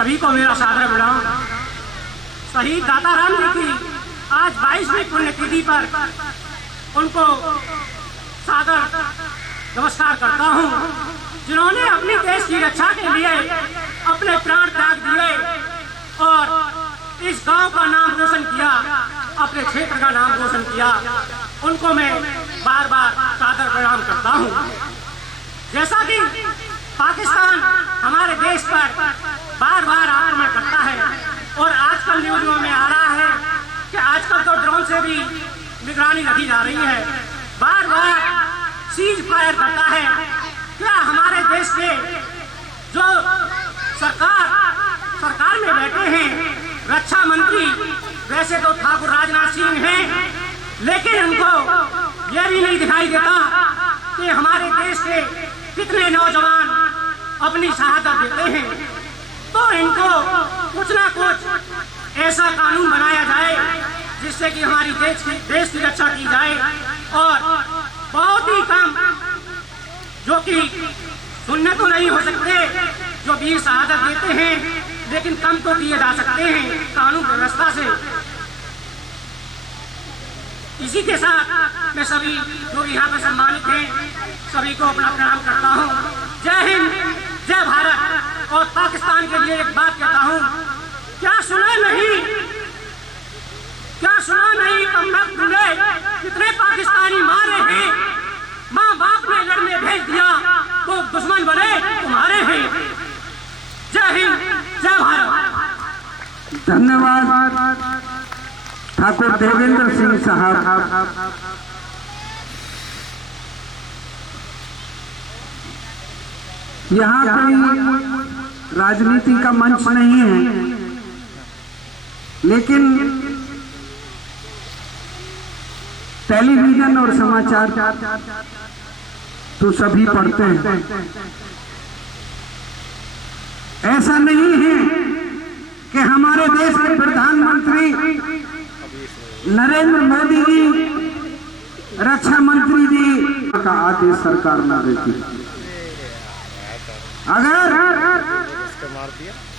सभी को मेरा सादर प्रणाम। शहीद दाताराम जी की आज 22वीं पुण्यतिथि पर उनको सादर नमस्कार करता हूँ, जिन्होंने अपने देश की रक्षा के लिए अपने प्राण त्याग दिए और इस गांव का नाम रोशन किया, अपने क्षेत्र का नाम रोशन किया। उनको मैं बार बार सादर प्रणाम करता हूँ। जैसा कि पाकिस्तान हमारे देश पर बार बार आक्रमण करता है और आजकल न्यूज़ों में आ रहा है कि आजकल तो ड्रोन से भी निगरानी रखी जा रही है, बार बार सीज फायर करता है। क्या हमारे देश के जो सरकार में बैठे हैं रक्षा मंत्री, वैसे तो ठाकुर राजनाथ सिंह हैं, लेकिन उनको यह भी नहीं दिखाई देता कि हमारे देश के कितने नौजवान अपनी शहादत देते हैं। तो इनको कुछ ना कुछ ऐसा कानून बनाया जाए जिससे कि हमारी देश की रक्षा की जाए और बहुत ही कम, जो कि सुनने तो नहीं हो सकते, जो वीर शहादत देते हैं, लेकिन कम तो किए जा सकते हैं कानून व्यवस्था से। इसी के साथ मैं सभी जो यहाँ पे सम्मानित हैं सभी को अपना प्रणाम करता हूँ। जय हिंद, जय भारत। और पाकिस्तान के लिए एक बात कहता हूँ, क्या सुना नहीं कम तुमने कितने पाकिस्तानी मारे हैं, माँ बाप ने लड़ने भेज दिया तो दुश्मन बने तुम्हारे हैं। जय हिंद, जय भारत। धन्यवाद ठाकुर देवेंद्र सिंह साहब। यहाँ कोई राजनीति का मंच नहीं है, लेकिन टेलीविजन और समाचार तो सभी पढ़ते हैं। ऐसा नहीं है कि हमारे देश के प्रधानमंत्री नरेंद्र मोदी जी, रक्षा मंत्री जी का आदेश सरकार न देती। अगर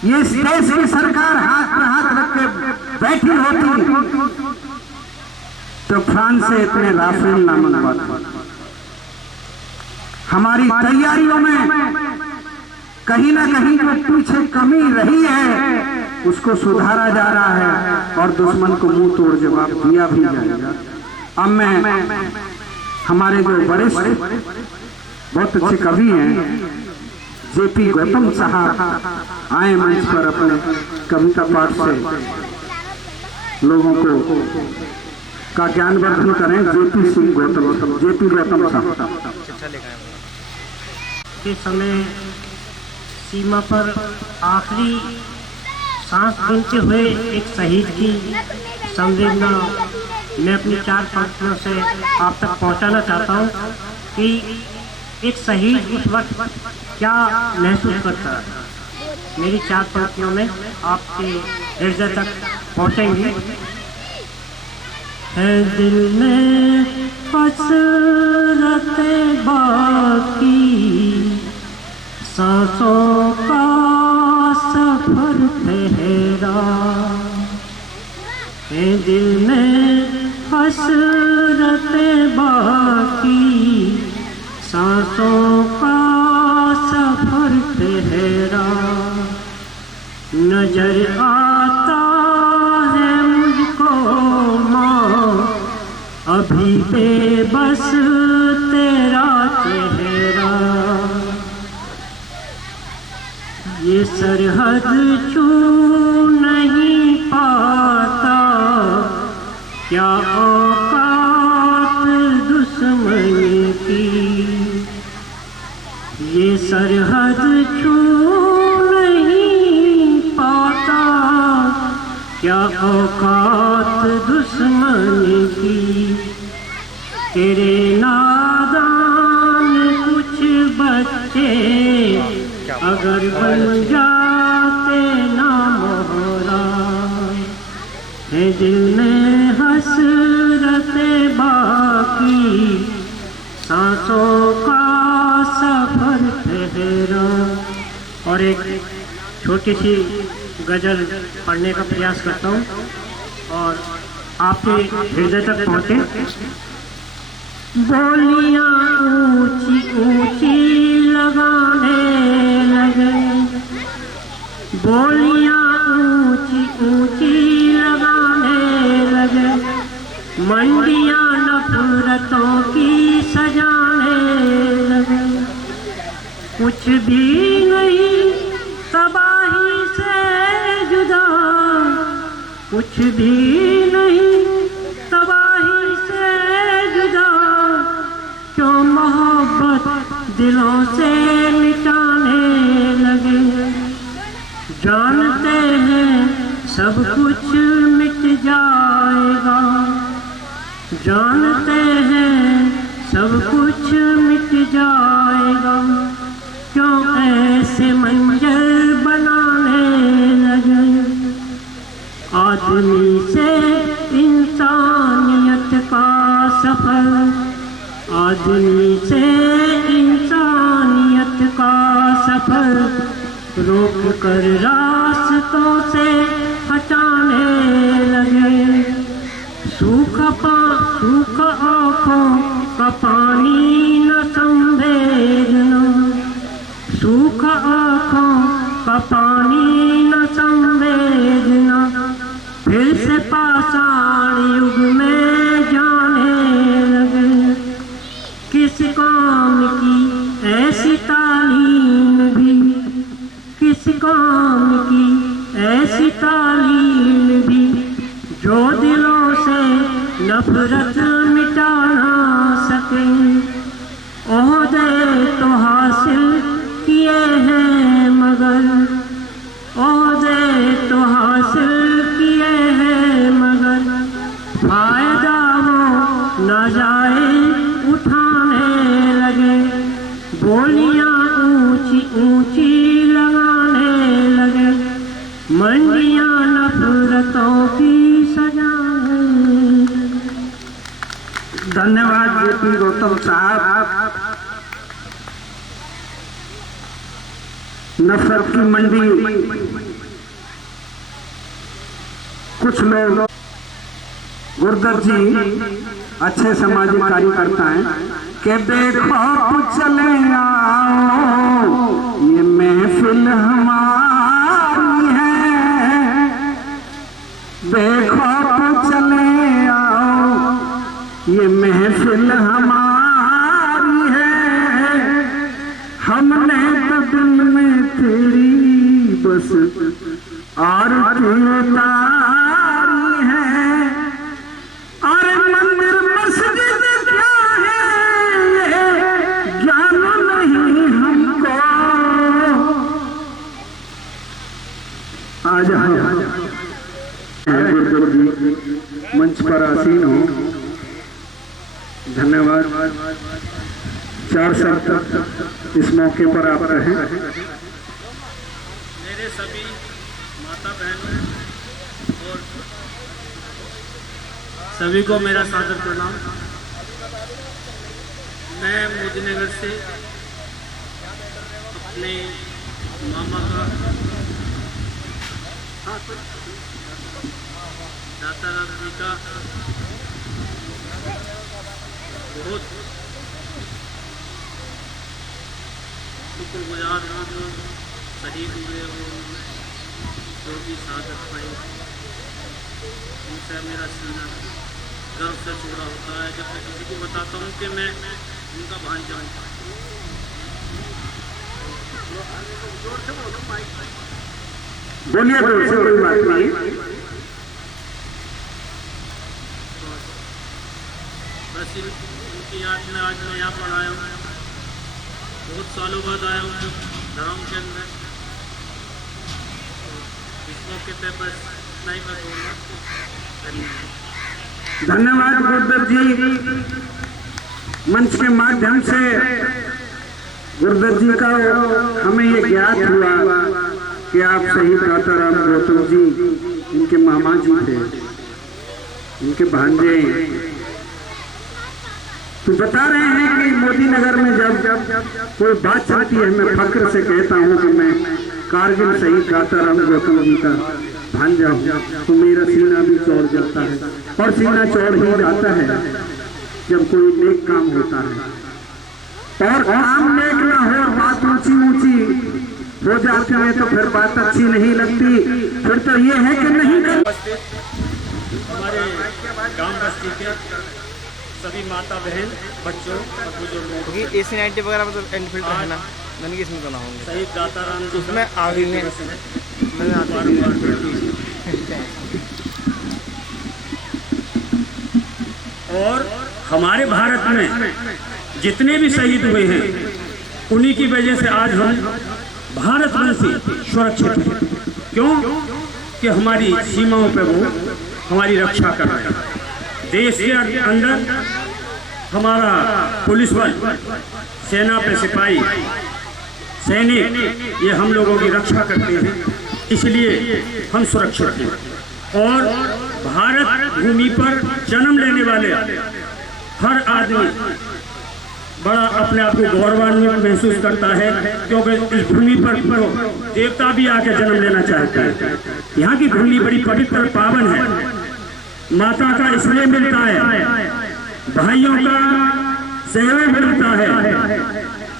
ये देश की सरकार हाथ में हाथ रख के बैठी होती तो फ्रांस से इतने राफेल ना मंगवाते। हमारी तैयारियों में कहीं ना कहीं जो पीछे कमी रही है उसको सुधारा जा रहा है और दुश्मन को मुंह तोड़ जवाब दिया भी जाएगा। अब मैं हमारे जो वरिष्ठ बहुत अच्छे कवि हैं जेपी गौतम साहब आए मंच पर अपने कविता पाठ से लोगों को का ज्ञानवर्धन करें। जेपी गौतम साहब। के समय सीमा पर आखिरी सांस सुनते हुए एक शहीद की संवेदना मैं अपनी 4 पंक्तियों से आप तक पहुंचाना चाहता हूं कि एक शहीद उस वक्त क्या महसूस करता है। मेरी 4 पंक्तियों में आपके हृदय तक पहुंचेंगी। है दिल में हसरतें बाकी, सांसों का सफर ठहरा, है दिल में हसरतें बाकी, सांसों का सफर ठहरा। नजर आता है मुझको मौत, अभी बेबस तेरा चेहरा, ये सरहद छू नहीं पाता, क्या औकात दुश्मन की, ये सरहद छू नहीं पाता, क्या औकात दुश्मन की। तेरे नादान कुछ बच्चे अगर बन जाते ना मोहरा, है दिल में हसरतें बाकी, सांसों का सफर ठहरा। और एक छोटी सी गजल पढ़ने का प्रयास करता हूँ और आपके हृदय तक पहुँचे। बोलियां ऊंची ऊंची लगाने लगे, बोलियां ऊंची ऊंची लगाने लगे, मंडियां नफरतों की सजाने लगे। कुछ भी नहीं तबाही से जुदा, कुछ भी नहीं तबाही से जुदा, जो मोहब्बत दिलों से मिटाने लगे। जानते हैं सब कुछ मिट जाएगा, जानते हैं सब कुछ मिट जाएगा, क्यों ऐसे मंजर बनाने लगे। आदमी से इंसानियत का सफर, आदमी से इंसानियत का सफर, रोक कर रास्तों से हटाने लगे। सूखा आँखों का पानी न संवेदना, सूखा आँखों का पानी न संवेदना, फिर से पाषाण युग में जाने लगे। किस काम की ऐसी तालीम भी, किस काम की ऐसी तालीम भी, जो दिलों से नफरत मिटा ना सके। ओहदे तो हासिल किए हैं मगर, ओहदे तो हासिल किए हैं मगर, फायदा वो नाजायज उठाने लगे। बोलियां ऊंची ऊंची लगाने लगे, मंडियां नफरतों की सजाने। धन्यवाद जेपी गौतम साहब। नफरत की मंडी, कुछ लोग, गुरदत्त जी अच्छे सामाजिक कार्यकर्ता हैं, कि बेखौफ चले आओ ये महफिल हमारी है, बेखौफ चले आओ ये महफिल हमारी है। हमने तो दिल में तेरी बस आरती उतारी है। अरे मंदिर मस्जिद क्या है ज्ञान नहीं हमको। आज गुरुदेव जी मंच पर आसीन हो। धन्यवाद। 4 साल तक इस मौके पर आप रहे। मेरे सभी माता बहनों और सभी को मेरा सादर प्रणाम। मैं मोदीनगर से अपने मामा का दाताराम जी का बहुत शुक्रगुजार हूँ जो शहीद हुए और जो भी शहादत पाई, उनसे मेरा सीना गर्व से छोड़ा होता है जब मैं किसी को बताता हूँ कि मैं उनका भांजा हूँ। बोलिए जोर से, कोई बात नहीं। बस उनकी याद में आज मैं यहाँ पर आया हूँ। बहुत सालों बाद आया हूँ धर्म के अंदर। इस मौके पे बस इतना ही मैं बोलूँगा। धन्यवाद गुरुदेव जी। मंच के माध्यम से गुरुदेव जी का हमें ये ज्ञात हुआ कि आप शहीद दाताराम गौतम जी इनके मामा जी थे, इनके भांजे। तो बता रहे हैं कि मोदी नगर में जब कोई बात चलती है, मैं फक्र से कहता हूं कि मैं कारगिल शहीद गाताराम गौतम जी का भांजा हूँ तो मेरा सीना भी चौड़ जाता है, और सीना चौड़ ही जाता है जब कोई नेक काम होता है। और काम नेक ना हो, बात ऊंची ऊंची हो जाती है तो फिर बात अच्छी नहीं लगती, फिर तो ये है कि नहीं कर। हमारे गांव बस्ती के सभी माता बहन बच्चों और बुजुर्गों क्योंकि AC-90 वगैरह मतलब एंड फिल्टर है ना, मैंने कि इसमें बना होंगे शहीद गाताराम जी उसमें आगे में मैंने और हमारे भारत में जितने भी शहीद हुए हैं उन्हीं की वजह से आज हम भारतवंशी सुरक्षित हैं। क्यों? कि हमारी सीमाओं पे वो हमारी रक्षा कर रहे हैं। देश के अंदर हमारा पुलिस बल, सेना पे सिपाही, सैनिक, ये हम लोगों की रक्षा करते हैं, इसलिए हम सुरक्षित हैं। और भारत भूमि पर जन्म लेने वाले हर आदमी बड़ा अपने आप को गौरवान्वित महसूस करता है, क्योंकि इस भूमि पर देवता भी आके जन्म लेना चाहता है। यहाँ की भूमि बड़ी पवित्र पावन है, माता का स्नेह मिलता है, भाइयों का सहयोग मिलता है,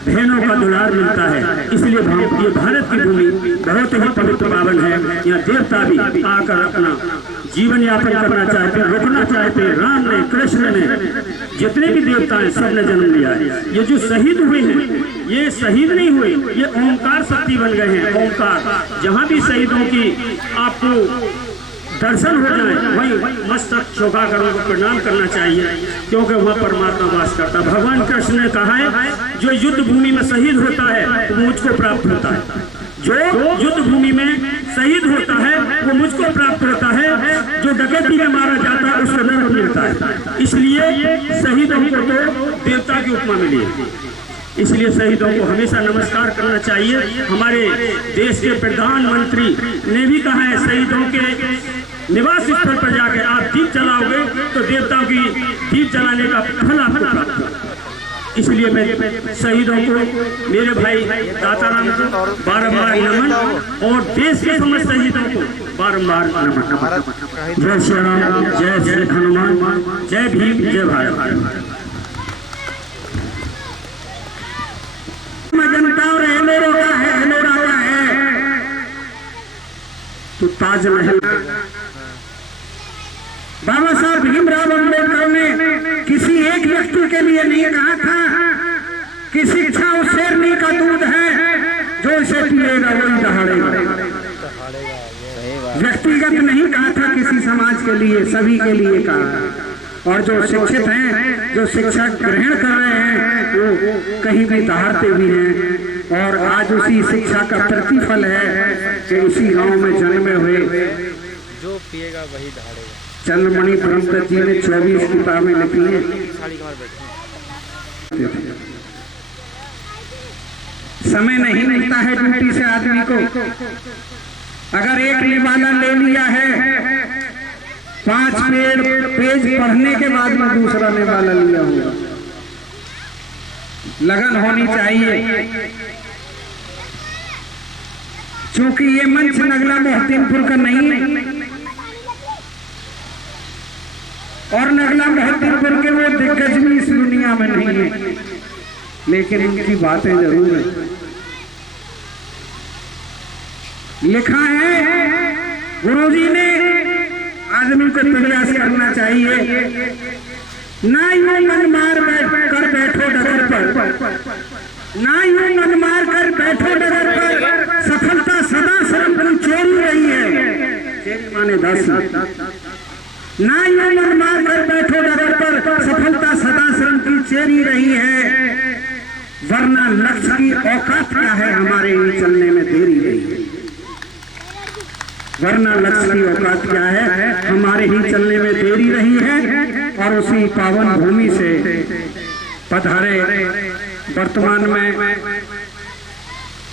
बहनों का दुलार मिलता है, इसलिए ये भारत की भूमि बहुत ही पवित्र पावन है। यहाँ देवता भी आकर अपना जीवन यापन करना चाहते हैं, रुकना चाहते हैं। राम ने, कृष्ण ने, जितने भी देवता हैं सब ने जन्म लिया है। ये जो शहीद हुए हैं ये शहीद नहीं हुए, ये ओंकार शक्ति बन गए हैं। ओंकार, जहाँ भी शहीदों की आपको दर्शन हो जाए वहीं मस्तक झुका कर उनको प्रणाम करना चाहिए, क्योंकि वहाँ परमात्मा वास करता है। भगवान कृष्ण ने कहा है जो युद्ध भूमि में शहीद होता है तो मुझको प्राप्त होता है, जो युद्ध भूमि में शहीद होता है वो मुझको प्राप्त होता है, जो डकैती में मारा जाता है उसको नरक मिलता है। इसलिए शहीदों को तो देवता की उपमा मिली है, इसलिए शहीदों को हमेशा नमस्कार करना चाहिए। हमारे देश के प्रधानमंत्री ने भी कहा है शहीदों के निवास स्थल पर जाकर आप दीप जलाओगे तो देवताओं की दीप जलाने का फल आपको प्राप्त होगा। इसलिए मैं शहीदों को, मेरे भाई गाताराम को बारंबार नमन, और देश के समस्त शहीदों को बारंबार नमन। जय श्री राम, जय जय हनुमान, जय भीम, जय भारत। मजंता और एलोरा का है, एलोरा का है तो ताजमहल। बाबा साहब भीमराव अम्बेडकर ने किसी एक व्यक्ति के लिए नहीं कहा था कि शिक्षा उस शेरनी का दूध है जो इसे पिएगा वही दहाड़ेगा। व्यक्तिगत नहीं कहा था, किसी समाज के लिए, सभी के लिए कहा। और जो शिक्षित हैं, जो शिक्षा ग्रहण कर रहे हैं, वो कहीं भी दहाड़ते भी हैं। और आज उसी शिक्षा का प्रतिफल है कि उसी गांव में जन्मे हुए जो पिएगा वही दहाड़ेगा। चंद्रमणि ब्रह्मदत्त जी ने 24 किताबें लिखी हैं। समय नहीं मिलता है ड्यूटी से आदमी को। अगर एक निवाला ले लिया है 5 पेज पढ़ने के बाद में दूसरा निवाला लिया होगा। लगन होनी चाहिए, क्योंकि ये मंच नगला मोहतिनपुर का नहीं है, और नगला मोहतिनपुर के वो दिग्गज भी इस दुनिया में नहीं है, लेकिन उनकी बातें जरूर है। लिखा है गुरुजी ने, आदमी को प्रयास करना चाहिए, ना यूं मन मार कर बैठो डगर पर, ना यूं मन मार कर बैठो डगर पर, सफलता सदा श्रम की चोरी रही है। माने 10 ना यूं मन मार कर बैठो डगर पर, सफलता सदा श्रम की चेरी रही है, वरना लक्ष्य की औकात क्या है हमारे ही चलने में देरी रही है। वरना लक्ष्य की औकात क्या है हमारे ही चलने में देरी रही है। और उसी पावन भूमि से पधारे वर्तमान में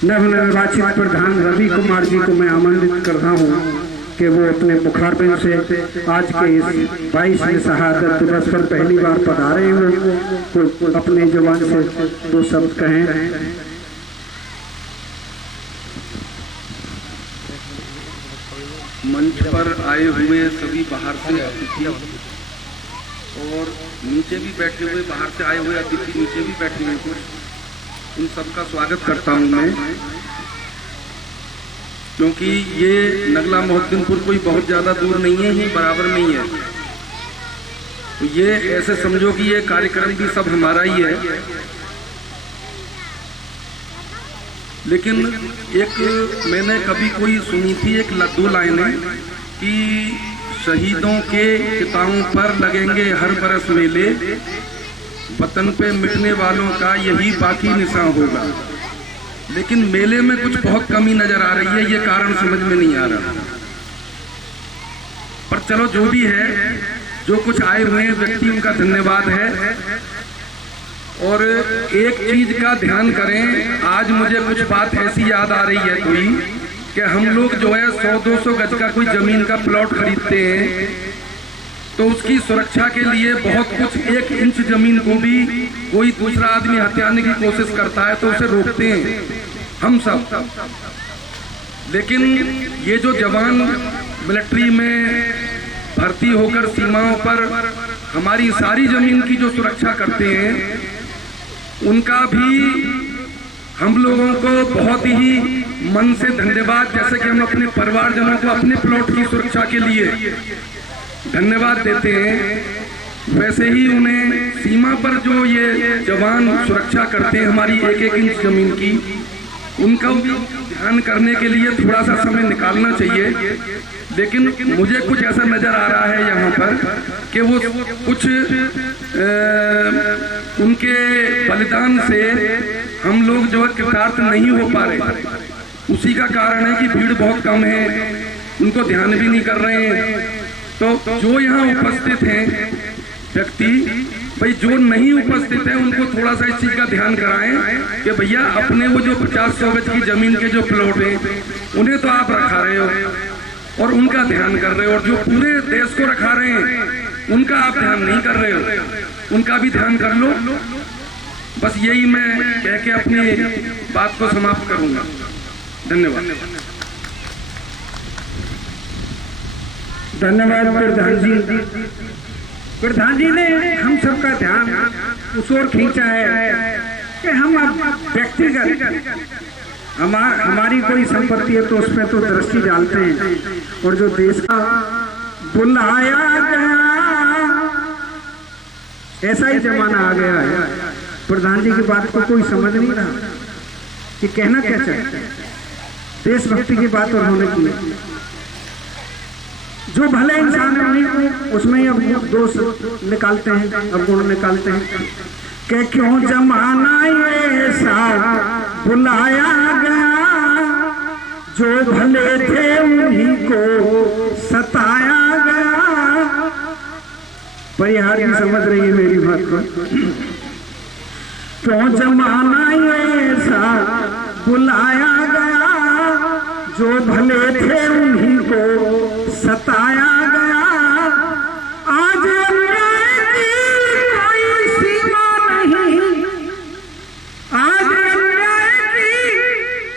नवनिर्वाचित प्रधान रवि कुमार जी को मैं आमंत्रित कर रहा हूँ कि वो अपने मुखारबिन से आज के इस 22वें शहादत दिवस पर पहली बार पधारे हुए तो अपने जुबान से 2 शब्द कहें। मंच पर आए हुए सभी बाहर से अतिथि और नीचे भी बैठे हुए, बाहर से आए हुए अतिथि नीचे भी बैठे हुए कुछ, उन सबका स्वागत करता हूं मैं, क्योंकि ये नगला मोहद्दीनपुर कोई बहुत ज़्यादा दूर नहीं है, ही बराबर में ही है। तो ये ऐसे समझो कि ये कार्यक्रम भी सब हमारा ही है। लेकिन एक मैंने कभी कोई सुनी थी एक लद्दू लाइनें कि शहीदों के चिताओं पर लगेंगे हर बरस मेले, वतन पे मिटने वालों का यही बाकी निशान होगा। लेकिन मेले में कुछ बहुत कमी नजर आ रही है, ये कारण समझ में नहीं आ रहा। पर चलो जो भी है, जो कुछ आए हुए हैं व्यक्ति उनका धन्यवाद है। और एक चीज का ध्यान करें, आज मुझे कुछ बात ऐसी याद आ रही है कोई कि हम लोग जो है 100-200 गज का कोई जमीन का प्लॉट खरीदते हैं तो उसकी सुरक्षा के लिए बहुत कुछ 1 इंच जमीन को भी कोई दूसरा आदमी हथियाने की कोशिश करता है तो उसे रोकते हैं हम सब। लेकिन ये जो जवान मिलिट्री में भर्ती होकर सीमाओं पर हमारी सारी जमीन की जो सुरक्षा करते हैं, उनका भी हम लोगों को बहुत ही मन से धन्यवाद, जैसे कि हम अपने परिवारजनों को अपने प्लॉट की सुरक्षा के लिए धन्यवाद देते हैं, वैसे ही उन्हें सीमा पर जो ये जवान सुरक्षा करते हैं हमारी 1-1 इंच जमीन की, उनका ध्यान करने के लिए थोड़ा सा समय निकालना चाहिए। लेकिन मुझे कुछ ऐसा नजर आ रहा है यहाँ पर कि वो कुछ उनके बलिदान से हम लोग जो है कृतार्थ नहीं हो पा रहे। उसी का कारण है कि भीड़ बहुत कम है, उनको ध्यान भी नहीं कर रहे हैं। तो जो यहाँ उपस्थित हैं व्यक्ति, भाई जो नहीं उपस्थित है उनको थोड़ा सा इस चीज का ध्यान कराएं कि भैया अपने वो जो 50-100 गज की जमीन के जो प्लॉट हैं उन्हें तो आप रखा रहे हो और उनका ध्यान कर रहे हो, और जो पूरे देश को रखा रहे हैं उनका आप ध्यान नहीं कर रहे हो, उनका भी ध्यान कर लो। बस यही मैं कह के अपनी बात को समाप्त करूंगा। धन्यवाद। धन्यवाद प्रधान जी। प्रधान जी ने हम सबका ध्यान उस ओर खींचा है कि हम अब व्यक्तिगत हमारी कोई संपत्ति है तो उस पर तो दृष्टि डालते हैं, और जो देश का बुलाया गया, ऐसा ही जमाना आ गया है। प्रधान जी की बात को कोई समझ नहीं रहा कि कहना क्या चाहते हैं। देशभक्ति की बात और होने की, जो भले इंसान है उन्हीं उसमें ही अब दोष निकालते हैं, अब गुण निकालते हैं कि क्यों जमाना ऐसा बुलाया गया, जो भले थे उन्हीं को सताया गया। परिहार की समझ रही है मेरी बात को। क्यों जमाना ऐसा बुलाया गया, जो भले थे उन्हीं को सताया गया। आज अन्याय की कोई सीमा नहीं, आज अन्याय की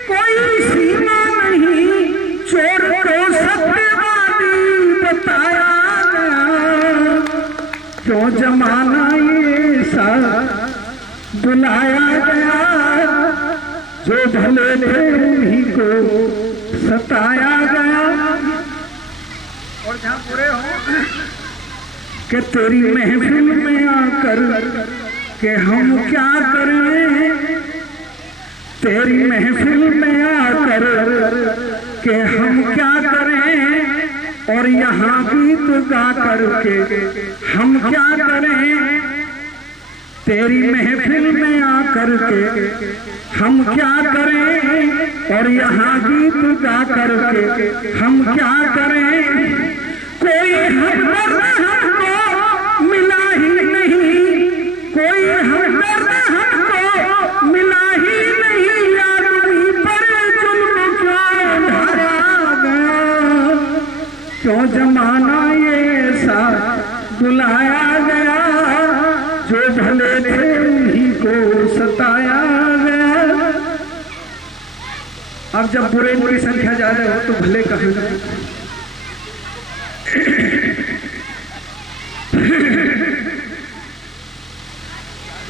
कोई सीमा नहीं, चोर को सत्यवादी बताया गया। क्यों जमाना ऐसा बुलाया गया, जो भले थे उन्हीं को सताया गया। और जहाँ पूरे हो कि तेरी महफिल में आकर के हम क्या करें, तेरी महफिल में आकर के हम क्या करें, और यहाँ गीत गा करके हम क्या करें। तेरी महफिल में आकर के हम क्या करें, और यहाँ गीत गा करके हम क्या करें। कोई हमदर्द हमको मिला ही नहीं, कोई हमदर्द हमको मिला ही नहीं, आदमी पर जुल्म क्यों ढाया गया। क्यों जमाना ऐसा बुलाया गया, जो भले थे उन्हीं को सताया गया। अब जब बुरे की संख्या ज्यादा हो तो भले कहा जाए।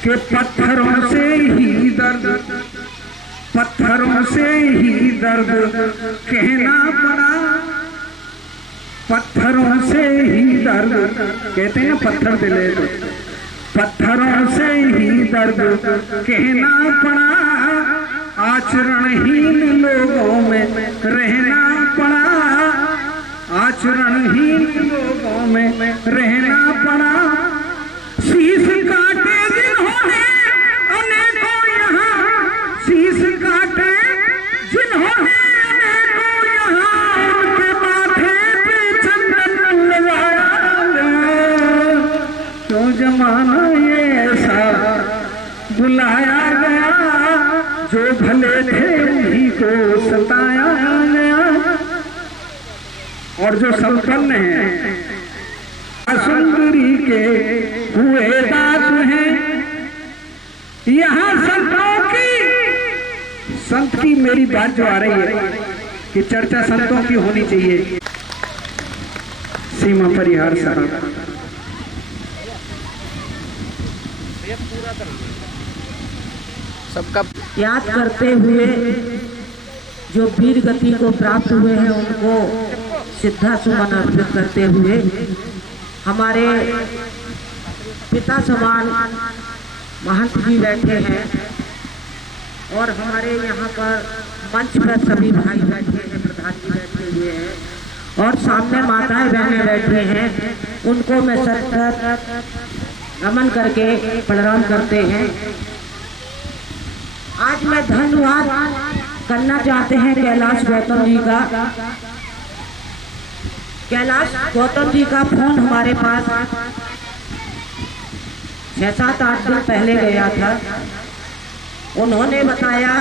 कि पत्थरों से ही दर्द, पत्थरों से ही दर्द कहना पड़ा, पत्थरों से ही दर्द कहते हैं पत्थर दिले तो, पत्थरों से ही दर्द कहना पड़ा, आचरणहीन लोगों में रहना पड़ा, आचरणहीन लोगों में रहना पड़ा। शीश काटे जिन्होंने अनेकों यहाँ, शीश काटे जिन्होंने अनेकों यहाँ, उनके माथे पे चंदन लगाया। क्यों जमाना ये ऐसा बुलाया गया, जो भले थे उन्हीं को सताया गया। और जो संपन्न है सुंदरी के हुए दात हैं, यहाँ संतों की, संत की मेरी बात जो आ रही है कि चर्चा संतों की होनी चाहिए। सीमा परिहार साहब सबका याद करते हुए जो वीर गति को प्राप्त हुए हैं उनको श्रद्धा सुमन अर्पित करते हुए हमारे पिता समान महंत जी बैठे हैं और हमारे यहाँ पर मंच पर सभी भाई बैठे हैं, प्रधान जी बैठे हुए हैं और सामने माताएं बहनें बैठी हैं, उनको मैं सत्तर नमन करके प्रणाम करते हैं। आज मैं धन्यवाद करना चाहते हैं कैलाश गौतम जी का। कैलाश गौतम जी का फोन हमारे पास 6-7-8 दिन पहले गया था। उन्होंने बताया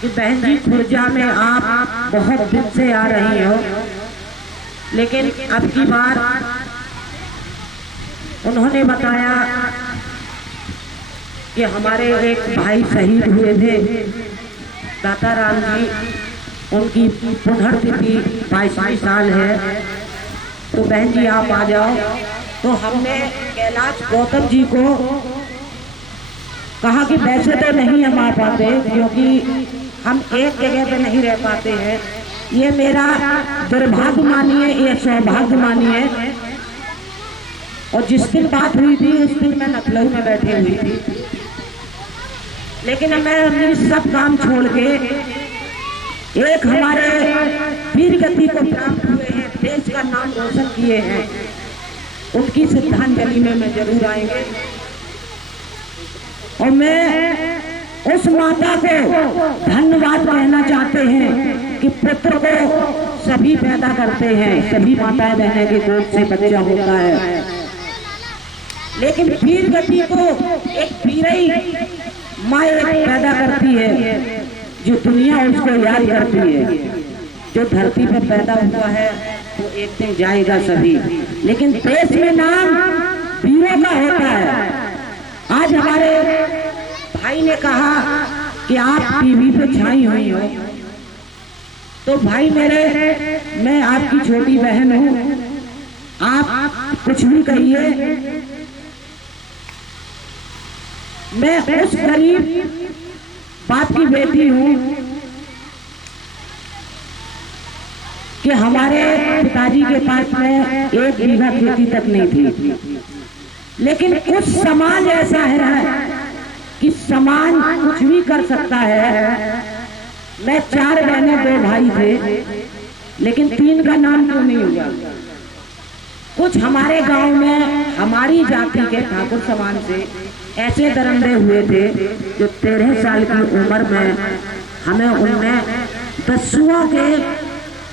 कि बहन जी खुर्जा में आप बहुत दिन से आ रही हो, लेकिन अब की बार उन्होंने बताया कि हमारे एक भाई शहीद हुए थे दाता राम जी, उनकी पुण्यतिथि 22 साल है, तो बहन जी आप आ जाओ। तो हमने कैलाश गौतम जी को कहा कि वैसे तो नहीं हम आ पाते क्योंकि हम एक जगह पे नहीं रह पाते हैं, ये मेरा दुर्भाग्य मानिए, ये सौभाग्य मानिए। और जिस दिन बात हुई थी उस दिन मैं लखनऊ में बैठी हुई थी, लेकिन मैं अपने सब काम छोड़ के एक हमारे वीर गति को प्राप्त हुए हैं, देश का नाम रोशन किए हैं, उनकी श्रद्धांजलि में मैं जरूर आएंगे। और मैं उस माता को धन्यवाद कहना चाहते हैं कि पुत्र को सभी पैदा करते हैं, सभी माताएं बहनें के गोद से बच्चा होता है, लेकिन वीर गति को एक वीरई माँ पैदा करती है जो दुनिया उसको याद करती है। जो धरती पर पैदा हुआ है वो एक दिन जाएगा सभी, लेकिन देश में नाम वीरों का होता है। आज हमारे भाई ने कहा कि आप टीवी पे छाई हुई हो, तो भाई मेरे, मैं आपकी छोटी बहन हूँ, आप कुछ भी कहिए, मैं उस गरीब बाप की बेटी हूँ कि हमारे पिताजी के पास में 1 बीघा खेती तक नहीं थी, लेकिन कुछ समाज ऐसा है कि समाज कुछ भी कर सकता है। मैं 4 बहनें 2 भाई थे, लेकिन 3 का नाम क्यों नहीं हुआ? कुछ हमारे गांव में हमारी जाति के ठाकुर समाज से ऐसे दरंदे हुए थे जो 13 साल की उम्र में हमें उनने दस्युओं के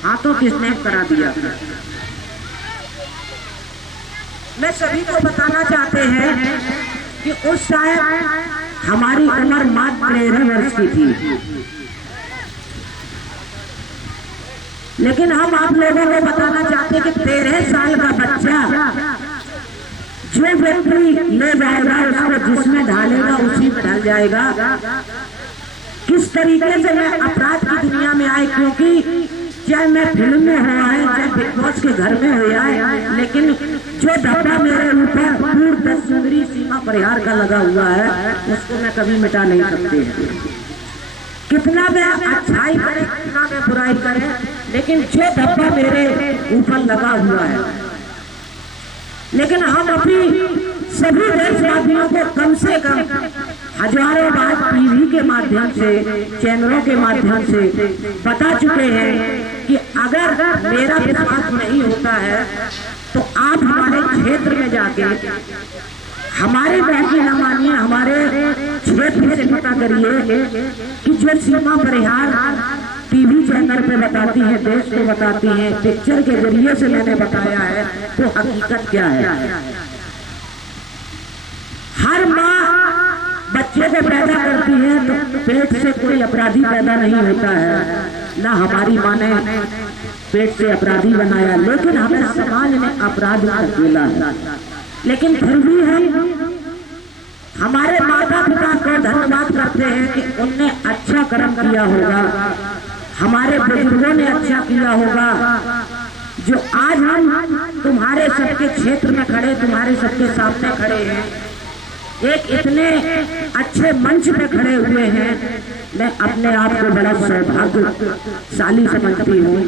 हाथों किडनैप करा दिया। मैं सभी को बताना चाहते हैं कि उस टाइम हमारी उम्र मात्र 13 वर्ष की थी, लेकिन हम आप लोगों को बताना चाहते हैं कि 13 साल का बच्चा जो व्यक्ति ले जाएगा उसको जिसमें ढालेगा उसी में ढल जाएगा। किस तरीके से मैं अपराध की दुनिया में आए, क्योंकि चाहे मैं फिल्म में हुआ है, चाहे बिग बॉस के घर में हुआ है, लेकिन जो धब्बा मेरे ऊपर पूर्ण 10 जनवरी सीमा परिहार का लगा हुआ है उसको मैं कभी मिटा नहीं सकती। कितना मैं अच्छाई करे, कितना मैं बुराई करे, लेकिन जो धब्बा मेरे ऊपर लगा हुआ है, लेकिन हम अपनी सभी देशवासियों को कम से कम हजारों बार टीवी के माध्यम से, चैनलों के माध्यम से बता चुके हैं कि अगर मेरा विश्वास नहीं होता है तो आप हमारे क्षेत्र में जाके हमारे बहन की न मानिए, हमारे क्षेत्र से पता करिए कि जो सीमा परिहार टीवी चैनल पे बताती है, देश को बताती है, पिक्चर के जरिए से मैंने बताया है, तो हकीकत क्या है। हर माँ बच्चे को पैदा करती है तो पेट से कोई अपराधी पैदा नहीं होता है, ना हमारी माँ ने पेट से अपराधी बनाया, लेकिन हमें समाज ने अपराध में धकेला है। लेकिन फिर भी हम हमारे माता पिता को धन्यवाद करते हैं कि उनने अच्छा कर्म किया होगा, हमारे बुजुर्गों ने अच्छा किया होगा, जो आज हम तुम्हारे सबके क्षेत्र में खड़े, तुम्हारे सबके सामने खड़े हैं, एक इतने अच्छे मंच पे खड़े हुए हैं। मैं अपने आप को बड़ा सौभाग्यशाली समझती हूँ।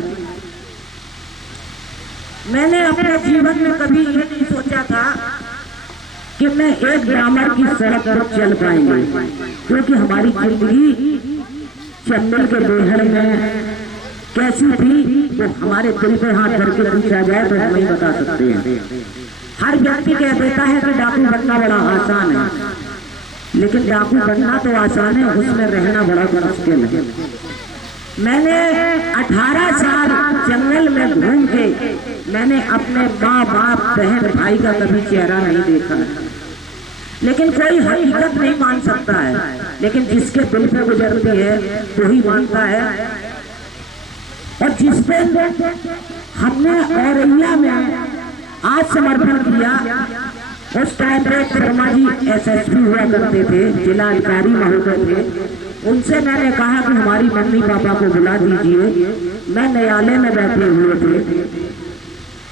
मैंने अपने जीवन में कभी ये नहीं सोचा था कि मैं एक ग्रामर की सड़क पर चल पाएंगे, क्योंकि हमारी जिंदगी चंबल के बेहड़ में कैसी थी तो हमारे दिल पे हाथ धर के पूछा जाए तो हम नहीं बता सकते हैं। हर व्यक्ति कह देता है कि डाकू बनना बड़ा आसान है, लेकिन डाकू बनना तो आसान है, उसमें रहना बड़ा मुश्किल है। मैंने 18 साल जंगल में घूम के मैंने अपने माँ बाप बहन भाई का कभी चेहरा नहीं देखा है, लेकिन कोई हकीकत नहीं मान सकता है, लेकिन जिसके दिल पे गुजरती है वही मानता है। और जिस पे हमने औरैया में आज समर्पण किया, उस टाइम पे शर्मा जी SSP हुआ करते थे, जिला अधिकारी महोदय थे, उनसे मैंने कहा कि हमारी मम्मी पापा को बुला दीजिए। मैं न्यायालय में बैठे हुए थे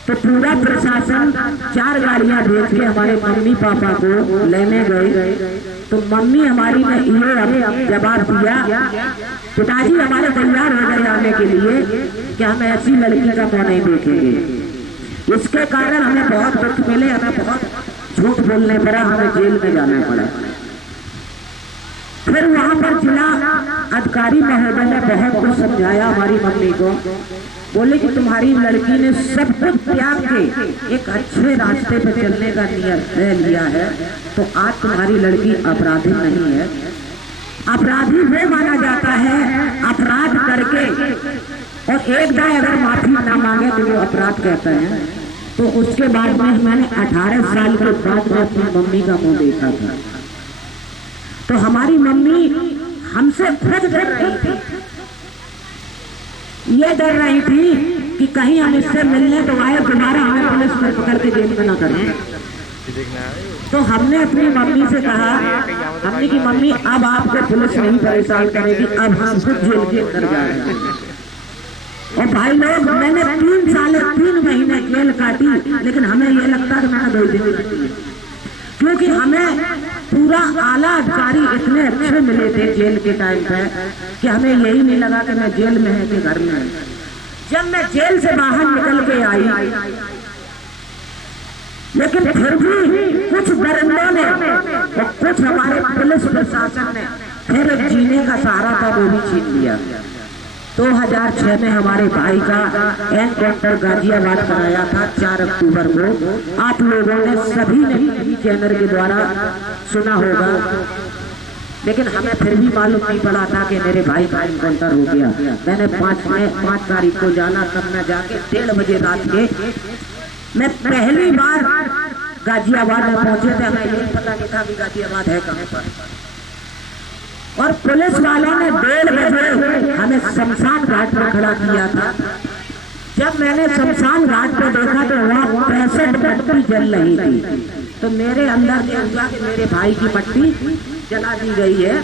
तो पूरा प्रशासन 4 गाड़ियां भेज के हमारे मम्मी पापा को लेने गए, तो मम्मी हमारी ने ये जवाब दिया, पिताजी हमारे तैयार हो गए आने के लिए कि हम ऐसी लड़की का मुंह नहीं देखेंगे। इसके कारण हमें बहुत दुख मिले, हमें बहुत झूठ बोलने पड़ा, हमें जेल में जाना पड़ा। फिर वहां पर जिला अधिकारी महोदय ने बहुत कुछ समझाया हमारी मम्मी को, बोले कि तुम्हारी लड़की ने सब कुछ त्याग के एक अच्छे रास्ते पे चलने का निर्णय लिया है, तो आज तुम्हारी लड़की अपराधी नहीं है। अपराधी वो माना जाता है अपराध करके, और एक बार अगर माफी ना मांगे तो वो अपराध कहते हैं। तो उसके बाद में मैंने 18 साल के बाद में अपनी मम्मी का मुंह देखा था, तो हमारी मम्मी हमसे खुद डर रही थी, ये डर रही थी कि कहीं हम इससे मिलने तो आए, दोबारा हमें पुलिस में पकड़ के जेल में न करें। तो हमने अपनी मम्मी से कहा, हमने की मम्मी अब आपको पुलिस नहीं परेशान करेगी, अब हम खुद जेल के अंदर जा रहे हैं। और भाई लोग, मैंने 3 साल 3 महीने जेल काटी, लेकिन हमें ये लगता कि मैंने 2 दिन, क्योंकि हमें पूरा आला अधिकारी इतने अच्छे मिले थे जेल के टाइम पे कि हमें यही नहीं लगा कि मैं जेल में है कि घर में है। जब मैं जेल से बाहर निकल के आई, लेकिन फिर भी कुछ दरिंदों ने और कुछ हमारे पुलिस प्रशासन ने फिर जीने का सहारा था वो भी छीन लिया। 2006 में हमारे भाई का एनकाउंटर गाजियाबाद कराया था 4 अक्टूबर को। आप लोगों ने सभी ने टीवी चैनल के द्वारा सुना होगा, लेकिन हमें फिर भी मालूम नहीं पड़ा था कि मेरे भाई का एनकाउंटर हो गया। मैंने 5 तारीख को जाना, तब मैं जाके 1:30 बजे रात के मैं पहली बार गाजियाबाद में पहुंचे थे। हमें यही पता नहीं था कि गाजियाबाद है कहाँ पर, और पुलिस वालों ने 1:30 बजे हमें शमशान घाट पर खड़ा किया था। जब मैंने शमशान घाट पर देखा तो वहाँ 65 पट्टी जल रही थी, तो मेरे अंदर ये हुआ कि मेरे भाई की पट्टी जला दी गई है।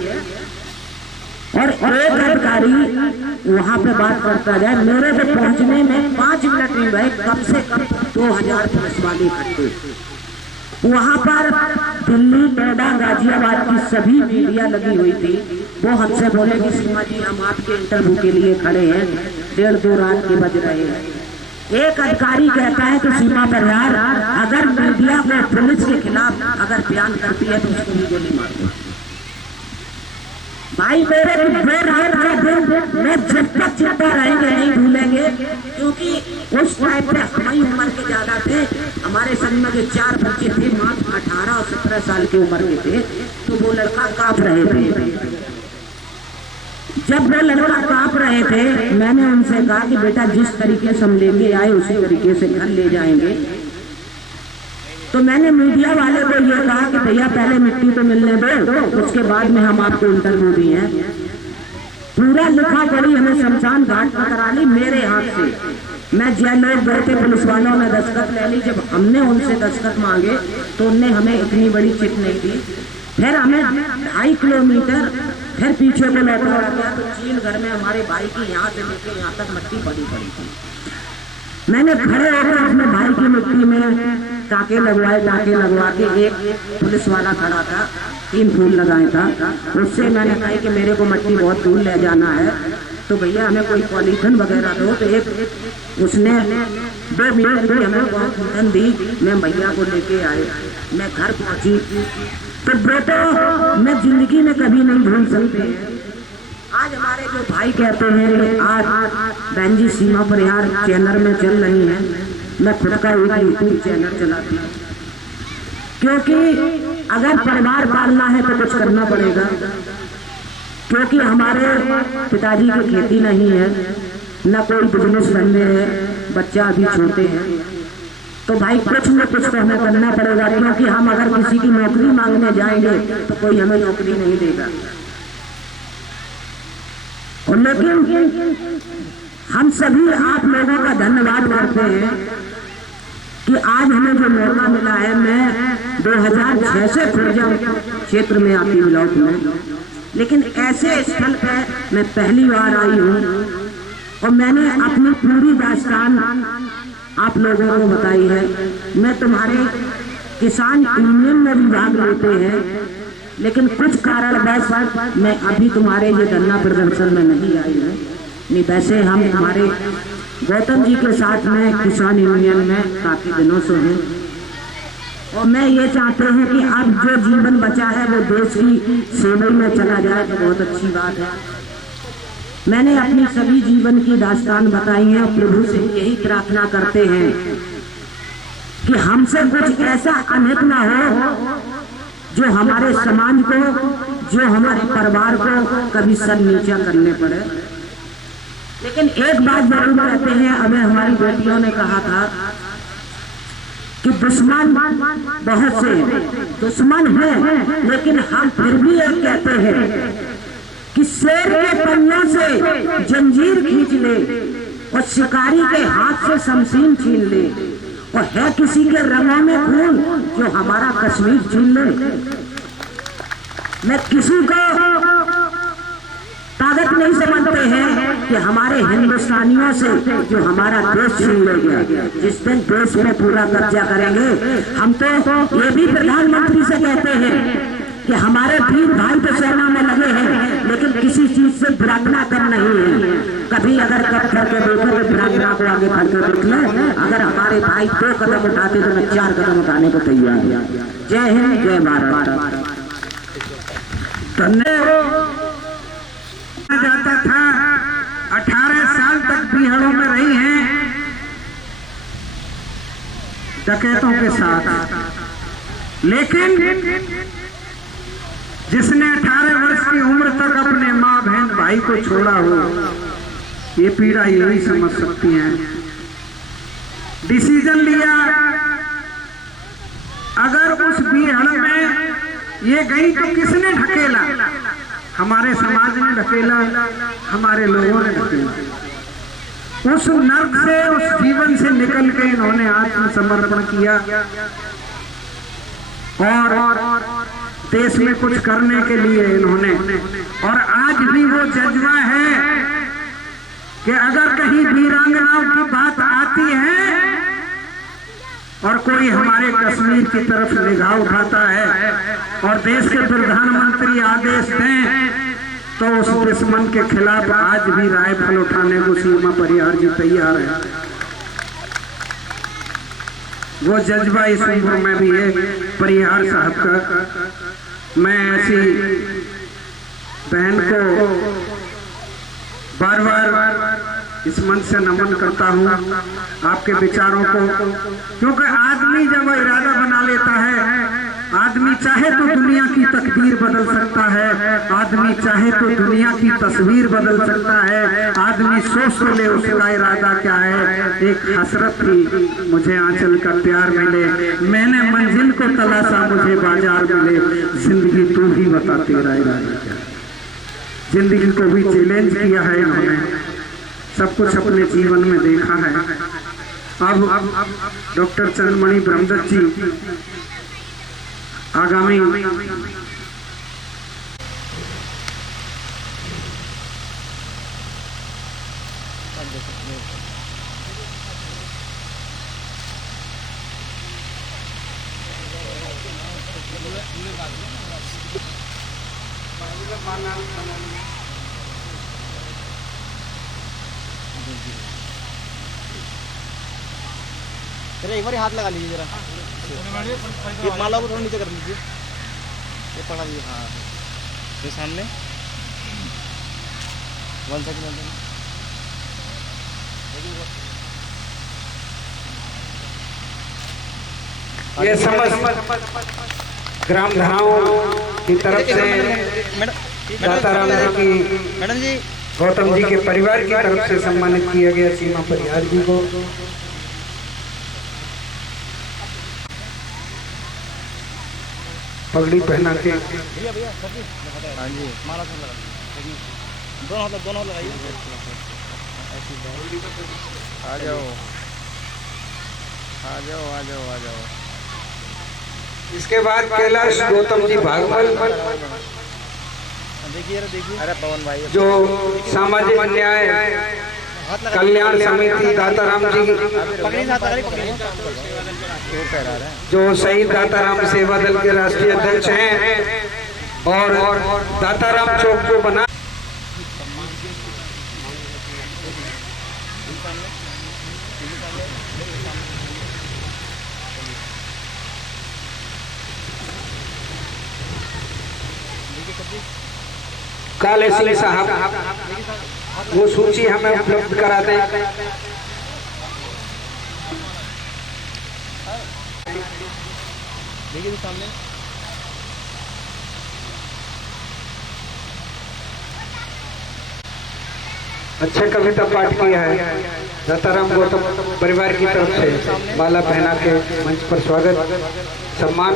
और एक अधिकारी वहां पे बात करता जाए, मेरे पे पहुंचने में 5 मिनट नहीं भाई, कम से कम 2000 पुलिस वाले इकट्ठे। वहां पर दिल्ली, नोएडा, गाजियाबाद की सभी मीडिया लगी हुई थी। वो हमसे बोले कि सीमा जी हम आपके इंटरव्यू के लिए खड़े हैं, 1:30-2 रात के बज रहे हैं। एक अधिकारी कहता है कि सीमा पर यार अगर मीडिया को पुलिस के खिलाफ अगर बयान करती है तो उसको भी गोली मार दो। भाई मेरे मैं जब तक चिंता रहेंगे नहीं भूलेंगे, क्योंकि उस टाइम पे हमारी उम्र के ज्यादा थे। हमारे संग में जो 4 बच्चे थे मात्र 18 और 17 साल की उम्र के थे, तो वो लड़का कांप रहे थे। जब वो लड़का कांप रहे थे मैंने उनसे कहा कि बेटा जिस तरीके से हम लेके आए उसी तरीके से घर ले जाएंगे। तो मैंने मीडिया वाले को ये कहा कि भैया पहले मिट्टी तो मिलने दो, उसके बाद में हम आपको इंटरव्यू दिए। पूरा लिखा पड़ी हमें शमशान घाट पर करा ली मेरे हाथ से। मैं जेल लोग गए थे, पुलिस वालों ने दस्तखत ले ली। जब हमने उनसे दस्तखत मांगे तो उनने हमें इतनी बड़ी चिट नहीं दी। फिर हमें 2.5 किलोमीटर फिर पीछे को लौटा गया तो चीन घर में हमारे भाई की यहाँ से लेके यहाँ तक मिट्टी पड़ी थी। मैंने खड़े होकर अपने भाई की मिट्टी में टाके लगवाए। टाके लगवा के एक पुलिस वाला खड़ा था, 3 फूल लगाए था। उससे मैंने कहा कि मेरे को मिट्टी बहुत दूर ले जाना है, तो भैया हमें कोई पॉलीथिन वगैरह दो। तो एक उसने 2 मिनट की हमें पॉलीथिन दी। मैं भैया को लेके आए, मैं घर पहुंची। तो बेटो मैं जिंदगी में कभी नहीं भूल सकते। आज हमारे जो भाई कहते हैं आज बहन जी सीमा पर यार चैनल में चल रही है, मैं खुद का एक यूट्यूब चैनल चलाती हूँ, क्योंकि अगर परिवार पालना है तो कुछ करना पड़ेगा। क्योंकि हमारे पिताजी की खेती नहीं है, न कोई बिजनेस धंधे है, बच्चा अभी छोटे हैं, तो भाई कुछ न कुछ तो हमें करना पड़ेगा। क्योंकि हम अगर किसी की नौकरी मांगने जाएंगे तो कोई हमें नौकरी नहीं देगा। और लेकिन हम सभी आप लोगों का धन्यवाद करते हैं कि आज हमें जो मौका मिला है। मैं 2006 से खुर्जा क्षेत्र में आती ब्लॉक में, लेकिन ऐसे स्थल पर मैं पहली बार आई हूँ और मैंने अपनी पूरी दास्तान आप लोगों को बताई है। मैं तुम्हारे किसान यूनियन में भी भाग लेते हैं, लेकिन कुछ कारणवश मैं अभी तुम्हारे ये धरना प्रदर्शन में नहीं आई हूँ। नहीं वैसे हम हमारे गौतम जी के साथ में किसान यूनियन में काफी दिनों से हूँ, और मैं ये चाहते हैं कि अब जो जीवन बचा है वो देश की सेवा में चला जाए तो बहुत अच्छी बात है। मैंने अपनी सभी जीवन की दास्तान बताई है। प्रभु से यही प्रार्थना करते हैं कि हमसे कुछ ऐसा अनहित ना हो जो हमारे समाज को, जो हमारे परिवार को कभी सर नीचा करने पड़े। लेकिन एक बात जरूर कहते हैं, हमें हमारी बेटियों ने कहा था कि दुश्मन बहुत से दुश्मन है, लेकिन हम फिर भी एक कहते हैं कि शेर के पंजों से जंजीर खींच ले और शिकारी के हाथ से शमशीर छीन ले, और है किसी के रंगों में खून जो हमारा कश्मीर छीन ले। मैं किसी को ताकत नहीं समझते हैं कि हमारे हिंदुस्तानियों से जो हमारा देश छीन ले गया। जिस दिन देश में पूरा कब्जा करेंगे, हम तो ये भी प्रधानमंत्री से कहते हैं कि हमारे वीर भाई तो सेना में लगे हैं, लेकिन किसी चीज से भ्रांतना कर नहीं है। कभी अगर कर करके देखो तो भ्रांतना को आगे करके देख ले। अगर हमारे भाई 2 कदम उठाते तो मैं 4 कदम उठाने को तैयार है। जय हिंद, जय भारत। जाता था 18 साल तक बिहारों में रही हैं डकैतों के साथ, लेकिन जिसने 18 वर्ष की उम्र तक अपने माँ बहन भाई को छोड़ा हो, ये पीड़ा यही समझ सकती हैं। डिसीजन लिया, अगर उस बीहड़ में ये गई तो किसने ढकेला? हमारे समाज ने ढकेला, हमारे लोगों ने ढकेला। उस नर्क से, उस जीवन से निकल के इन्होंने आत्मसमर्पण किया और देश में कुछ करने के लिए इन्होंने, और आज भी वो जज्बा है कि अगर कहीं वीरांगनाओं की बात आती है और कोई हमारे कश्मीर की तरफ निगाह उठाता है और देश के प्रधानमंत्री आदेश दें तो उस दुश्मन के खिलाफ आज भी राइफल उठाने को सीमा परिहार जी तैयार है। वो जज्बा इस उम्र में भी है परिहार साहब का। मैं ऐसी बहन को बार बार इस मंच से नमन करता हूँ आपके विचारों को, क्योंकि आदमी जब इरादा बना लेता है, आदमी चाहे तो दुनिया की तकदीर बदल सकता है, आदमी चाहे तो दुनिया की तस्वीर बदल सकता है। आदमी सोच तो ले उसका इरादा क्या है। एक हसरत थी मुझे आंचल का प्यार मिले, मैंने मंजिल को तलाशा मुझे बाजार मिले, जिंदगी तू ही बता तेरा इरादा क्या। जिंदगी को भी चैलेंज किया है इन्होंने, सब कुछ अपने जीवन में देखा है। अब डॉक्टर चंद्रमणि ब्रह्मदत्त जी आगामी अरे एक बार हाथ लगा लीजिए जरा, ये माला को थोड़ा नीचे कर लीजिए, ये पकड़ा दीजिए। हाँ ये सामने 1 सेकंड। ये समस्त ग्राम धराओं की तरफ से दाताराम जी की, मैडम जी, गौतम जी के परिवार की तरफ से सम्मानित किया गया सीमा परिहार जी को। पगड़ी पहना के हाँ जी माला से लगा, दोनों लगाइए। आ जाओ आ जाओ आ जाओ आ जाओ। इसके बाद कैलाश गौतम जी भागवल देखिए देखिए, अरे पवन भाई जो सामाजिक न्याय कल्याण समिति दाताराम जी, जो शहीद दाताराम सेवा दल के राष्ट्रीय अध्यक्ष हैं, और दाताराम चौक जो बना काले सिंह साहब, वो सूची हमें उपलब्ध करा दें। देखिए सामने अच्छा कविता पाठ किया है दाताराम गौतम परिवार की तरफ से, माला पहना के मंच पर स्वागत सम्मान।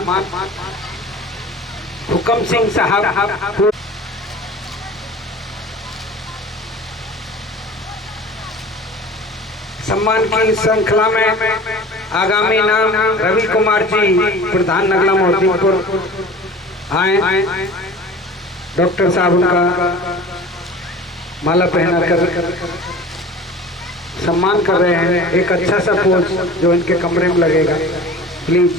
हुक्म सिंह साहब सम्मान की श्रृंखला में आगामी नाम रवि कुमार जी, प्रधान नगला मोहद्दीनपुर आए। डॉक्टर साहब उनका माला पहना कर सम्मान कर रहे हैं। एक अच्छा सा पोज जो इनके कमरे में लगेगा प्लीज।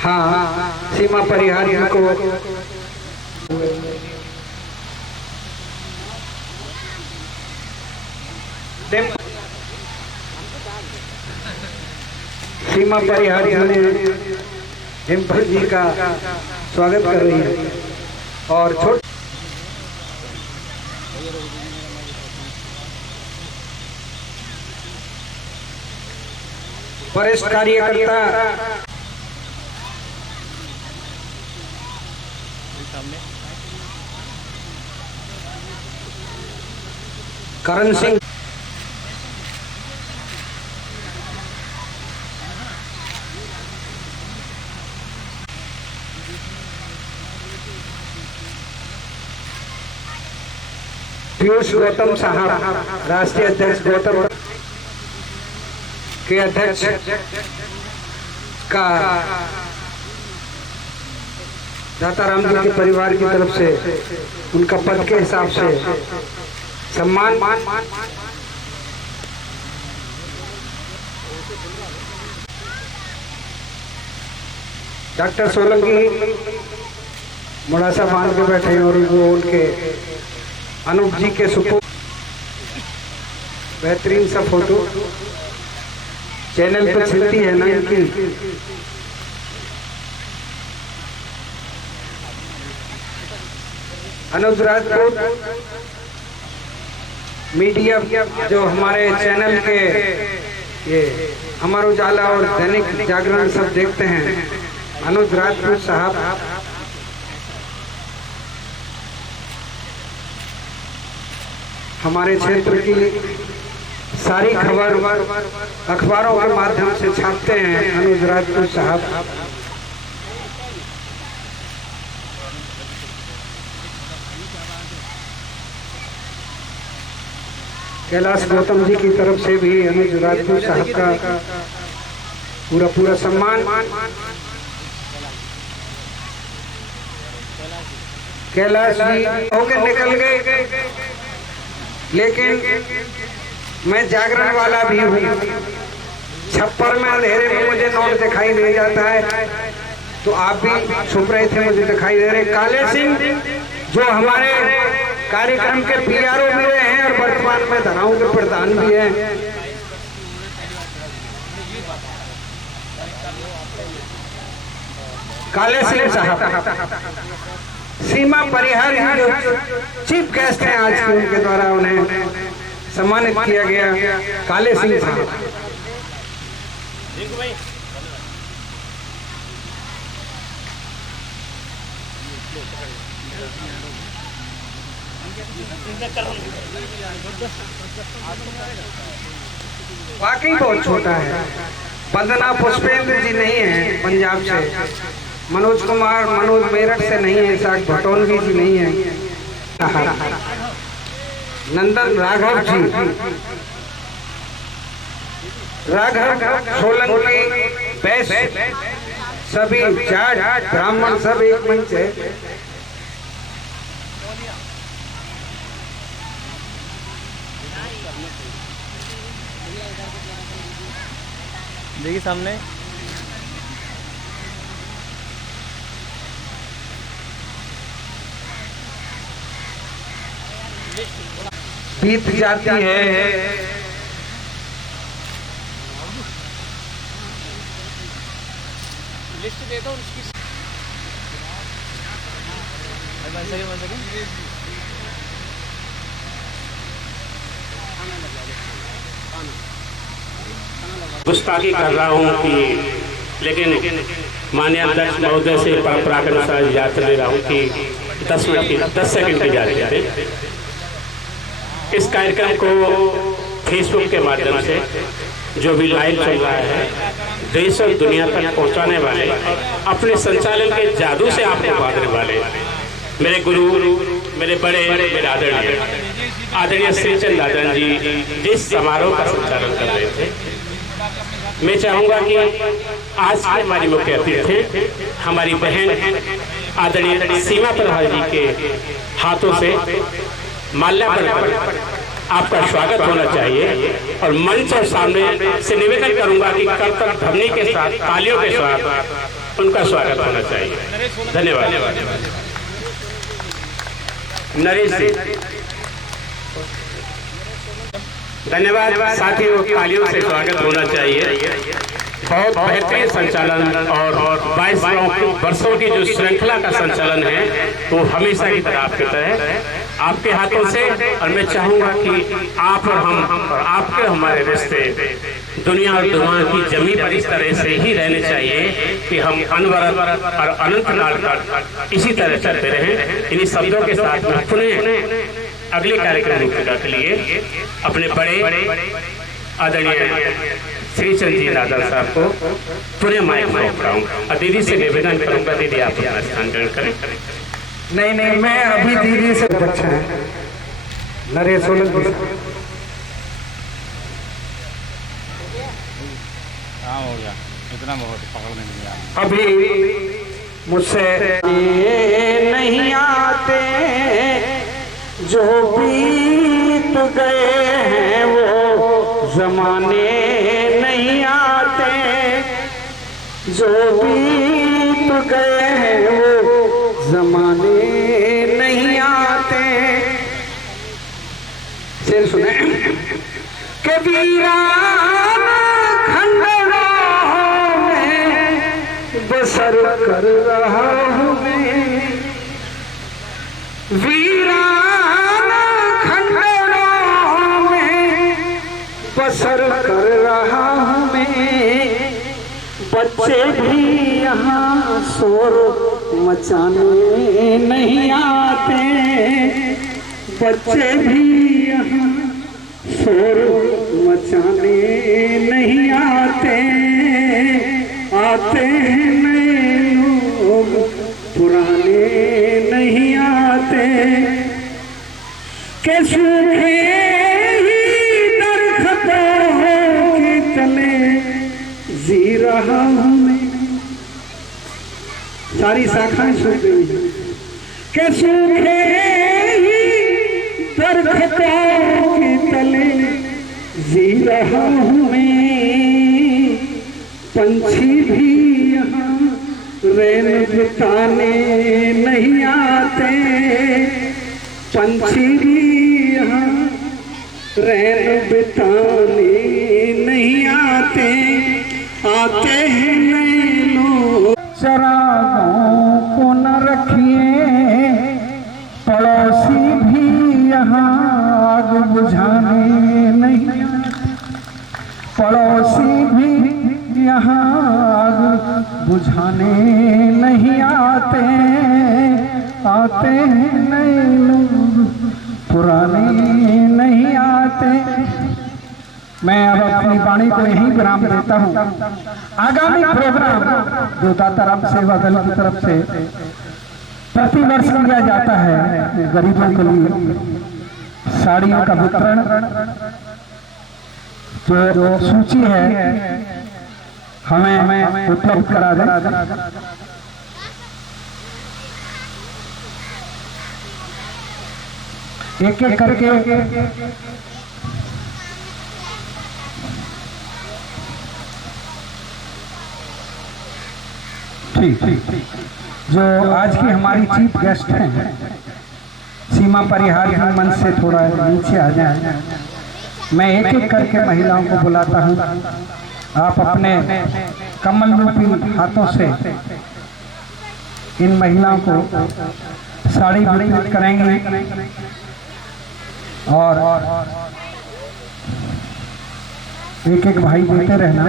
हाँ, सीमा परिहार को सीमा परिहार ने डिम्पल जी का स्वागत कर रही है, और छोट वरिष्ठ कार्यकर्ता करण सिंह, पीयूष गौतम साहब, राष्ट्रीय अध्यक्ष गौतम के अध्यक्ष का दाताराम जी के परिवार की तरफ से उनका पद के हिसाब से सम्मान। डॉक्टर सोलंकी मुड़ासा बांध के बैठे हैं और वो उनके अनूप जी के सुपुत्र। बेहतरीन सा फोटो चैनल पर चलती है ना इनकी। अनुज राजपूत मीडिया जो हमारे चैनल के ये अमर उजाला और दैनिक जागरण सब देखते हैं, अनुज राजपूत साहब हमारे क्षेत्र की सारी खबर अखबारों के माध्यम से छापते हैं। अनुज राजपूत साहब कैलाश गौतम जी की तरफ से भी अनुज राजपूत साहब का पूरा सम्मान। कैलाश जी होके निकल गए, लेकिन मैं जागरण वाला भी हूँ। छप्पर में अंधेरे में मुझे नोट दिखाई नहीं जाता है, तो आप भी छुप रहे थे, मुझे दिखाई दे रहे। काले सिंह जो हमारे कार्यक्रम के पीआरओ भी रहे हैं और वर्तमान में धराओं के प्रधान भी हैं। काले सिंह साहब, सीमा परिहार जो चीफ गेस्ट हैं आज के, उनके द्वारा उन्हें सम्मानित किया गया। काले सिंह साहब वाकई बहुत छोटा है। वंदना पुष्पेंद्र जी नहीं है पंजाब से, मनोज मेरठ से नहीं है, इसाक भटोलवी जी नहीं है, नंदन राघव जी, राघव सोलंकी, वैश्य, सभी जाट ब्राह्मण सब एक मंच है। देखिए सामने बीत जाती है। लिस्ट दे दो उसकी। गुस्ताखी कर रहा हूँ कि, लेकिन माननीय अध्यक्ष महोदय से परंपरा के अनुसार इजाजत ले रहा हूँ कि 10 सेकंड की इजाजत दें। इस कार्यक्रम को फेसबुक के माध्यम से जो भी लाइव चल रहा है, देश और दुनिया तक पहुंचाने वाले, अपने संचालन के जादू से आपको बांधने वाले मेरे गुरु, मेरे बड़े, मेरे आदरणीय श्रीचंद दादा जी जिस समारोह का संचालन कर रहे थे, मैं चाहूंगा कि आज की हमारी मुख्य अतिथि हमारी बहन आदरणीय सीमा प्रधान जी के हाथों से माल्यार्पण कर आपका स्वागत होना चाहिए। और मंच और सामने से निवेदन करूंगा कि करतल ध्वनि के साथ, तालियों के साथ उनका स्वागत होना चाहिए। धन्यवाद। नरेश जी, धन्यवाद। साथियों, तालियों से स्वागत होना चाहिए। बहुत बेहतरीन संचालन और 22 वर्षों की जो श्रृंखला का संचालन है वो हमेशा की तरह आपके तहत आपके हाथों से। और मैं चाहूंगा कि आप और हम और आपके हमारे रिश्ते दुनिया और दुनिया की जमी पर इस तरह से ही रहने चाहिए कि हम अनवरत और अनंत काल तक इसी तरह चलते रहें। इन्हीं शब्दों के साथ मैं पुनः अगले कार्यक्रम मुख्यता के लिए अपने बड़े आदरणीय श्रीचंद जी दादा साहब को पुनः माइक में उठाऊंगा और दीदी से निवेदन करूंगा, दीदी आप अपना स्थान ग्रहण करें। नहीं, मैं अभी दीदी से अच्छा है। नरेश सोलंकी। हाँ हो गया, इतना बहुत पकड़ने नहीं आया। अभी मुझसे ये नहीं आते जो बीत गए हैं वो जमाने नहीं आते, जो बीत गए हैं वो जमाने नहीं आते। शेर सुने के वीरान खंडरों में बसर कर रहा हूँ मैं, वीरान खंडरों में बसर कर रहा हूँ मैं। बच्चे भी यहाँ शोर मचाने नहीं आते, बच्चे भी यहाँ शोर मचाने नहीं आते, आते हैं नए लोग पुराने नहीं आते। के सूखे ही दरख्तों के तले जी रहा हूँ मैं, सारी शाखाएं सूख गई। के सूखे ही दरख्तों के तले जी रहा हूँ मैं। पंछी भी यहाँ रैन बिताने नहीं आते, पंछी भी यहाँ रैन बिताने नहीं आते, आते हैं नए लोग। चरागों को न रखिए, पड़ोसी भी यहाँ आग बुझाने नहीं, पड़ोसी भी यहाँ आग बुझाने नहीं आते, आते हैं नए लोग पुराने नहीं आते। मैं अब अपनी वाणी को यहीं विराम देता हूँ। आगामी प्रोग्राम जो दाताराम सेवा दल की तरफ से प्रतिवर्ष किया जाता है गरीबों के लिए साड़ियों का वितरण, जो सूची है हमें उपलब्ध करा दें। एक एक करके ठीक, जो आज की हमारी चीफ गेस्ट हैं सीमा परिहार, मंच से थोड़ा नीचे आ जाए। मैं एक एक करके महिलाओं को बुलाता हूँ। आप अपने कमल रूपी हाथों से इन महिलाओं को साड़ी वितरित करेंगे और एक एक भाई देते रहना।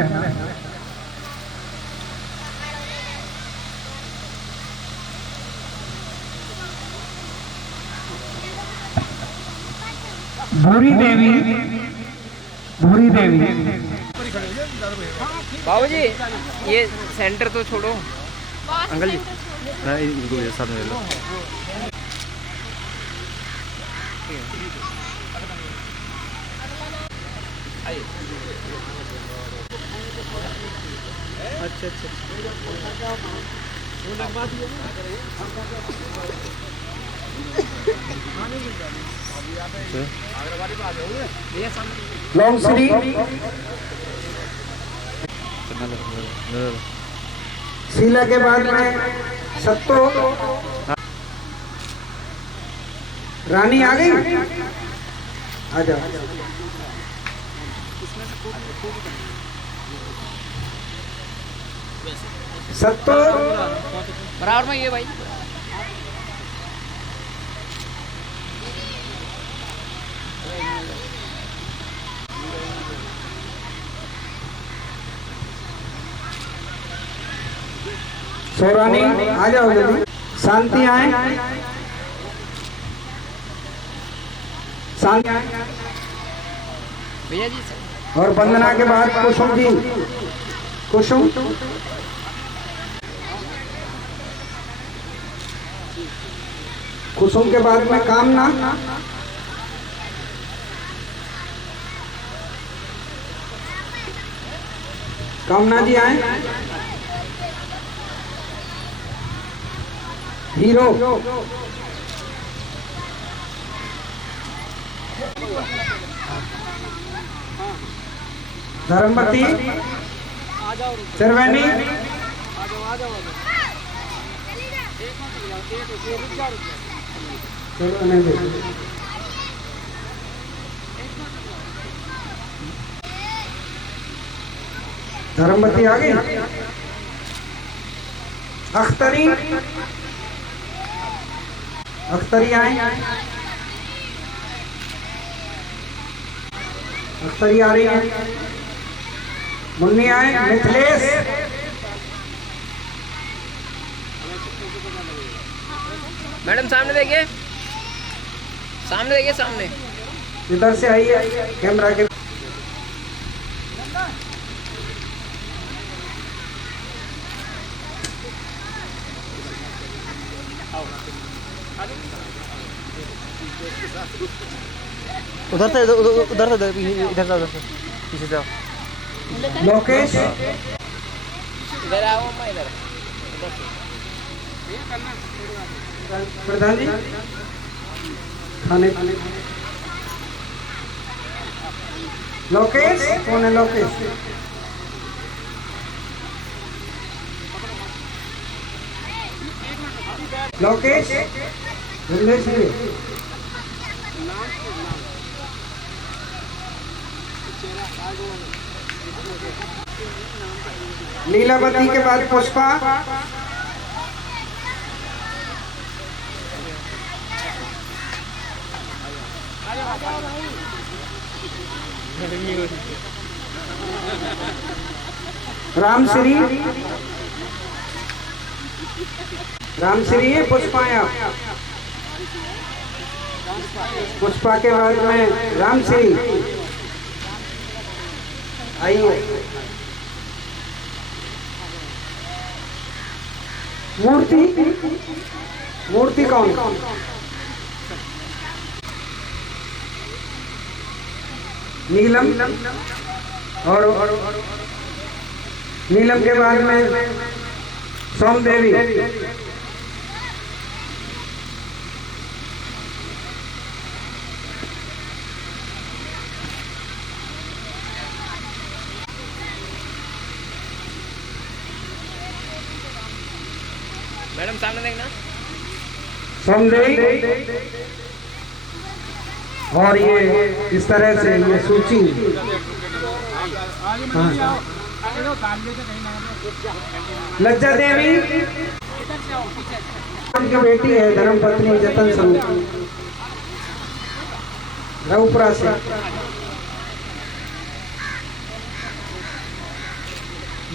भूरी देवी, भूरी देवी। बाबूजी ये सेंटर तो छोड़ो अंकल जी, इनको मेरे साथ में लो। अच्छा अच्छा लॉन्ग श्री शीला के बाद में सत्तो रानी आ गई, आ जाओ। सत्तो बराबर में ये भाई सोरानी आ जाओ जल्दी। शांति आए, शांति आए। भैया जी और वंदना के बाद कुसुम जी, कुसुम कुसुम के बाद में कामना, कामना जी आए। हीरो धर्मपति त्रिवेणी धर्मपति आ गई। अख्तरी अख्तरी आए। अख्तरी आ रही है। मुन्नी आए। मिथिलेश मैडम सामने देखिए, सामने देखिए, सामने। इधर से आइए कैमरा के। उधर से उधर से पीछे से आओ। लोकेश इधर आओ अम्मा, इधर। प्रधान जी खाने लोकेश कौन है? लोकेश लोकेश रमेश जी लीलावती के बाद पुष्पा। रामश्री रामश्री है। पुष्पा है आप। पुष्पा के बाद में रामश्री आइए। मूर्ति मूर्ति कौन? नीलम और नीलम के बाद में सोम देवी। मैडम सामने देखना। सोमदेवी और ये इस तरह से ये सूची। लज्जा देवी उनकी बेटी है, धर्मपत्नी जतन समूह रऊपुरा से।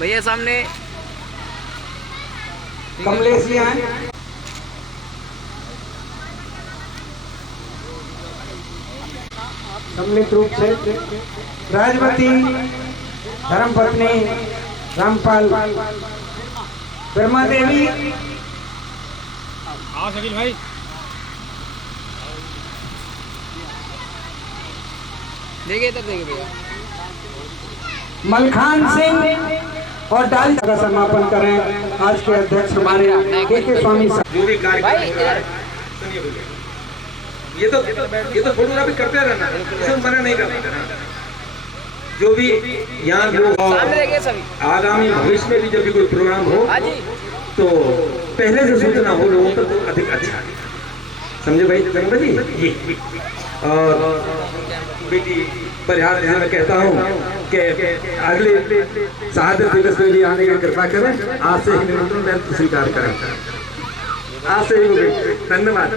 भैया सामने। कमलेश जी आए। सम्मिलित रूप से राजवती धर्मपत्नी रामपाल ब्रह्मा देवी। आओ शकील भाई। देखिए इधर, देखिए भैया। मलखान सिंह और डाल का समापन करें आज के अध्यक्ष हमारे के स्वामी साहब। जो भी भाई कार्य इधर। ये तो फोटोग्राफी करते रहना, इसमें मना नहीं करना। जो भी यहाँ लोग सामने देखिए सभी। आगामी भविष्य में भी जब भी कोई प्रोग्राम हो हाँ जी। तो पहले से सूचना हो लोगों तक तो अधिक अच्छा समझे भाई गंगा जी। ये और बेटी परिहार जैसे मैं कहता हूँ कि अगले शहादत दिवस में भी आने की कृपा करें। आज से ही निमंत्रण स्वीकार करें। आज से ही धन्यवाद।